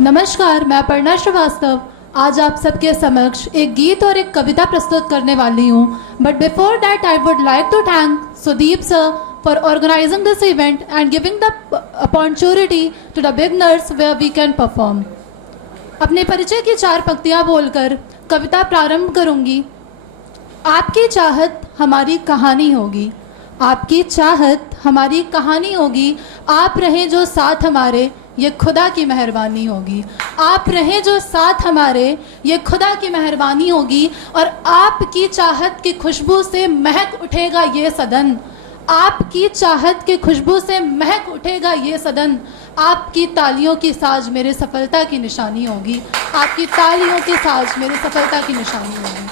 नमस्कार, मैं अपर्णा श्रीवास्तव आज आप सबके समक्ष एक गीत और एक कविता प्रस्तुत करने वाली हूँ. But before that I would like to thank Sudeep sir for organising this event and giving the opportunity to the beginners where we can perform. अपने परिचय की 4 पंक्तियाँ बोलकर कविता प्रारंभ करूँगी. आपकी चाहत हमारी कहानी होगी, आपकी चाहत हमारी कहानी होगी. आप रहें जो साथ हमारे, ये खुदा की मेहरबानी होगी. आप रहें जो साथ हमारे, ये खुदा की मेहरबानी होगी. और आपकी चाहत की खुशबू से महक उठेगा ये सदन. आपकी चाहत की खुशबू से महक उठेगा ये सदन. आपकी तालियों की साज मेरे सफलता की निशानी होगी. आपकी तालियों की साज मेरे सफलता की निशानी होगी.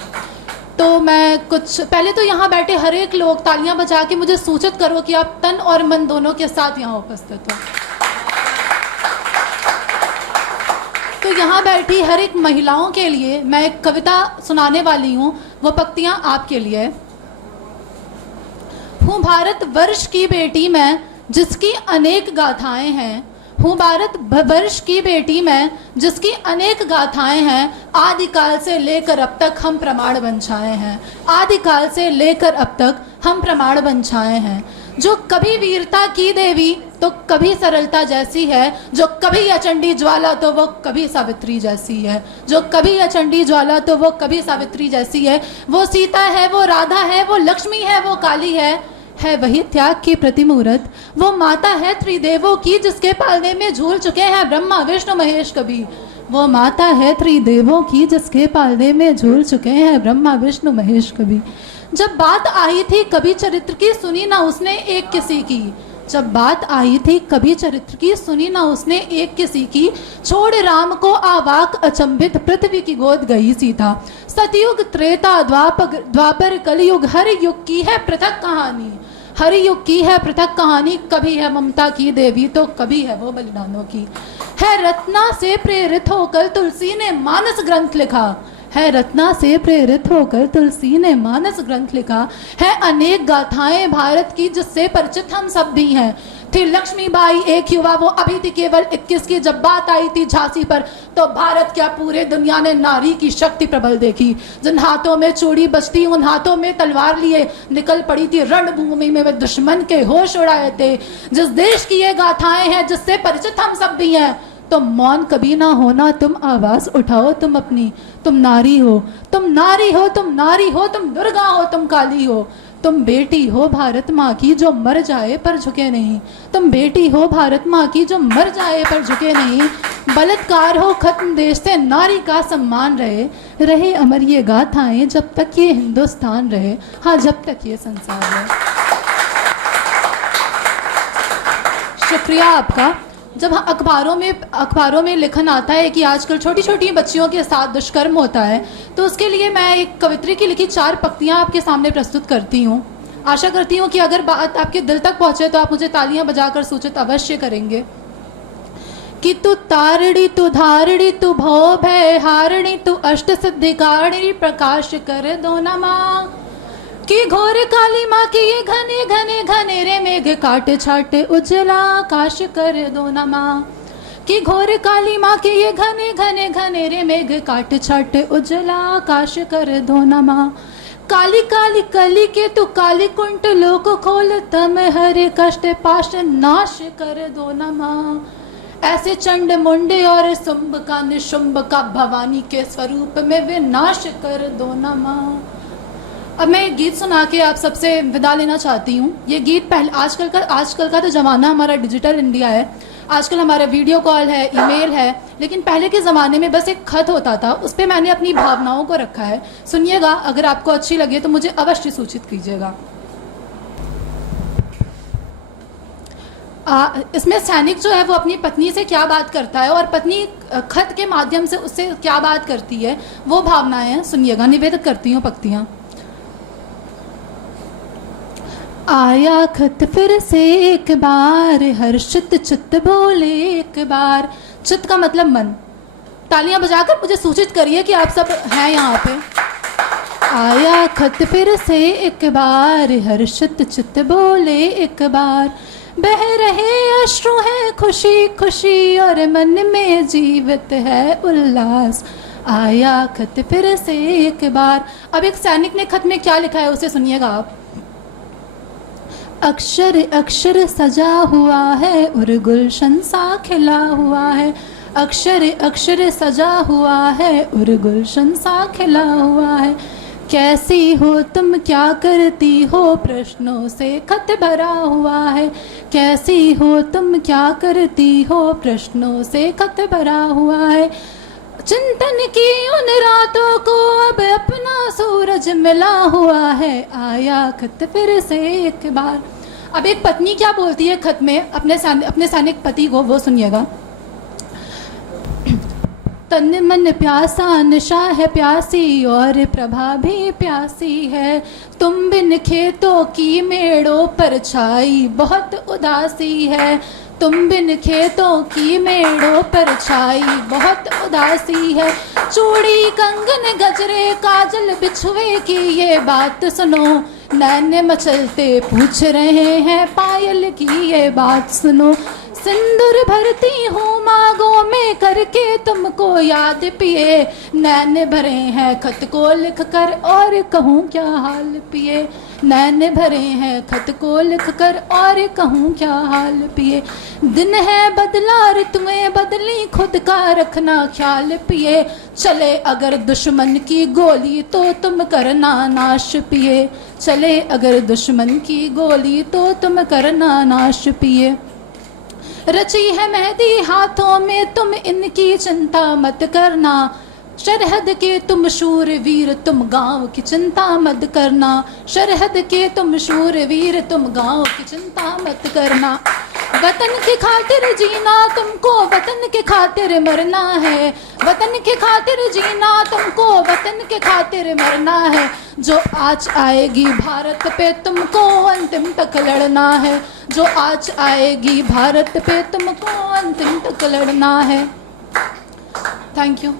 तो मैं कुछ पहले तो यहाँ बैठे हर एक लोग तालियां बजा के मुझे सूचित करो कि आप तन और मन दोनों के साथ यहाँ उपस्थित हो. तो यहाँ बैठी हर एक महिलाओं के लिए मैं एक कविता सुनाने वाली हूँ. वो पंक्तियाँ आपके लिए. हूँ भारत वर्ष की बेटी मैं, जिसकी अनेक गाथाएं हैं. हूँ भारत वर्ष की बेटी मैं, जिसकी अनेक गाथाएं हैं. आदिकाल से लेकर अब तक हम प्रमाण बन छाए हैं. आदिकाल से लेकर अब तक हम प्रमाण बन छाए हैं. जो कभी वीरता की देवी तो कभी सरलता जैसी है. जो कभी अचंडी ज्वाला तो वो कभी सावित्री जैसी है. जो कभी अचंडी ज्वाला तो वो कभी सावित्री जैसी है. वो सीता है, वो राधा है, वो लक्ष्मी है, वो काली है वही त्याग की प्रतिमूर्त. वो माता है त्रिदेवों की, जिसके पालने में झूल चुके हैं ब्रह्मा विष्णु महेश कभी. वो माता है त्रिदेवों की, जिसके पालने में झूल चुके हैं ब्रह्मा विष्णु महेश कभी. जब बात आई थी कभी चरित्र की, सुनी ना उसने एक किसी की. जब बात आई थी कभी चरित्र की, सुनी ना उसने एक किसी की. छोड़ राम को आवाक अचंभित, पृथ्वी की गोद गई सीता. सतयुग त्रेता द्वापर कलयुग, हर युग की है पृथक कहानी. हर युग की है पृथक कहानी. कभी है ममता की देवी तो कभी है वो बलिदानों की. है रत्ना से प्रेरित होकर तुलसी ने मानस ग्रंथ लिखा. है रत्ना से प्रेरित होकर तुलसी ने मानस ग्रंथ लिखा. है अनेक गाथाएं भारत की, जिससे परिचित हम सब भी हैं. थी लक्ष्मीबाई एक युवा, वो अभी थी केवल 21 की. जब बात आई थी झांसी पर तो भारत क्या पूरे दुनिया ने नारी की शक्ति प्रबल देखी. जिन हाथों में चूड़ी बजती, उन हाथों में तलवार लिए निकल पड़ी थी रणभूमि में. वे दुश्मन के होश उड़ाए थे. जिस देश की ये गाथाएं हैं, जिससे परिचित हम सब भी हैं, तो मौन कभी ना होना. तुम आवाज उठाओ, तुम अपनी. तुम नारी हो, तुम नारी हो, तुम नारी हो. तुम दुर्गा हो, तुम काली हो. तुम बेटी हो भारत माँ की, जो मर जाए पर झुके नहीं. तुम बेटी हो भारत माँ की, जो मर जाए पर झुके नहीं. बलात्कार हो खत्म देश से, नारी का सम्मान रहे. रहे अमर ये गाथाएं जब तक ये हिंदुस्तान रहे. हाँ, जब तक ये संसार रहे. शुक्रिया आपका. जब अखबारों में लिखन आता है कि आजकल छोटी छोटी बच्चियों के साथ दुष्कर्म होता है, तो उसके लिए मैं एक कवित्री की लिखी 4 पंक्तियाँ आपके सामने प्रस्तुत करती हूँ. आशा करती हूँ कि अगर बात आपके दिल तक पहुँचे तो आप मुझे तालियां बजाकर सूचित अवश्य करेंगे. कि तू तारड़ी, तू धारड़ी, तू भव भय हारणी, तू अष्ट सिद्धिकारिणी, प्रकाश कर दो न माँ. कि घोर काली माँ की ये घने घने घनेरे मेघ काटे छाटे, उजला आकाश कर दो न माँ. कि घोर काली माँ की ये घने घने घनेरे मेघ काटे छाटे, उजला आकाश कर दो न माँ. काली काली कली के तू काली कुंट लोक खोल, तम हरे कष्ट पाश नाश कर दो न माँ. ऐसे चंड मुंडे और शुंभ का निशुंभ का भवानी के स्वरूप में वे नाश कर दो न माँ. अब मैं एक गीत सुना के आप सबसे विदा लेना चाहती हूँ. ये गीत पहले आजकल का तो ज़माना हमारा डिजिटल इंडिया है. आजकल हमारा वीडियो कॉल है, ईमेल है, लेकिन पहले के ज़माने में बस एक खत होता था. उस पर मैंने अपनी भावनाओं को रखा है. सुनिएगा, अगर आपको अच्छी लगे तो मुझे अवश्य सूचित कीजिएगा. इसमें सैनिक जो है वो अपनी पत्नी से क्या बात करता है और पत्नी खत के माध्यम से उससे क्या बात करती है, वो भावनाएं हैं. सुनिएगा, निवेदित करती हूँ पंक्तियाँ. आया खत फिर से एक बार, हर्षित चित्त बोले एक बार. चित्त का मतलब मन. तालियां बजाकर मुझे सूचित करिए कि आप सब हैं यहाँ पे. आया खत फिर से एक बार, हर्षित चित्त बोले एक बार. बह रहे अश्रु है खुशी खुशी और मन में जीवित है उल्लास। आया खत फिर से एक बार। अब एक सैनिक ने खत में क्या लिखा है उसे सुनिएगा आप। अक्षर अक्षर सजा हुआ है और गुलशन सा खिला हुआ है। अक्षर अक्षर सजा हुआ है और गुलशन सा खिला हुआ है। कैसी हो तुम क्या करती हो प्रश्नों से खत भरा हुआ है। कैसी हो तुम क्या करती हो प्रश्नों से खत भरा हुआ है। चिंतन की उन रातों को अब अपना सूरज मिला हुआ है। आया खत फिर से एक बार। अब एक पत्नी क्या बोलती है खत में अपने सैनिक पति को, वो सुनिएगा। तन मन प्यासा निशा है प्यासी और प्रभा भी प्यासी है। तुम बिन खेतों की मेड़ों पर छाई बहुत उदासी है। तुम बिन खेतों की मेड़ों पर छाई बहुत उदासी है। चूड़ी कंगन गजरे काजल बिछुए की ये बात सुनो। नैन मचलते पूछ रहे हैं पायल की ये बात सुनो। सिंदूर भरती हूँ मांगों में करके तुमको याद पिए। नैन भरे हैं खत को लिख कर और कहूँ क्या हाल पिए। नैन भरे हैं खत को लिख कर और कहूँ क्या हाल पिए। दिन है बदला ऋतुएं बदली खुद का रखना ख्याल पिए। चले अगर दुश्मन की गोली तो तुम करना नाश पिए। चले अगर दुश्मन की गोली तो तुम करना नाश पिए। रची है मेहंदी हाथों में तुम इनकी चिंता मत करना। शरहद के तुम शूरवीर तुम गांव की चिंता मत करना। शरहद के तुम शूरवीर तुम गांव की चिंता मत करना। वतन के खातिर जीना तुमको वतन के खातिर मरना है। वतन के खातिर जीना तुमको वतन के खातिर मरना है। जो आज आएगी भारत पे तुमको अंतिम तक लड़ना है। जो आज आएगी भारत पे तुमको अंतिम तक लड़ना है। Thank you.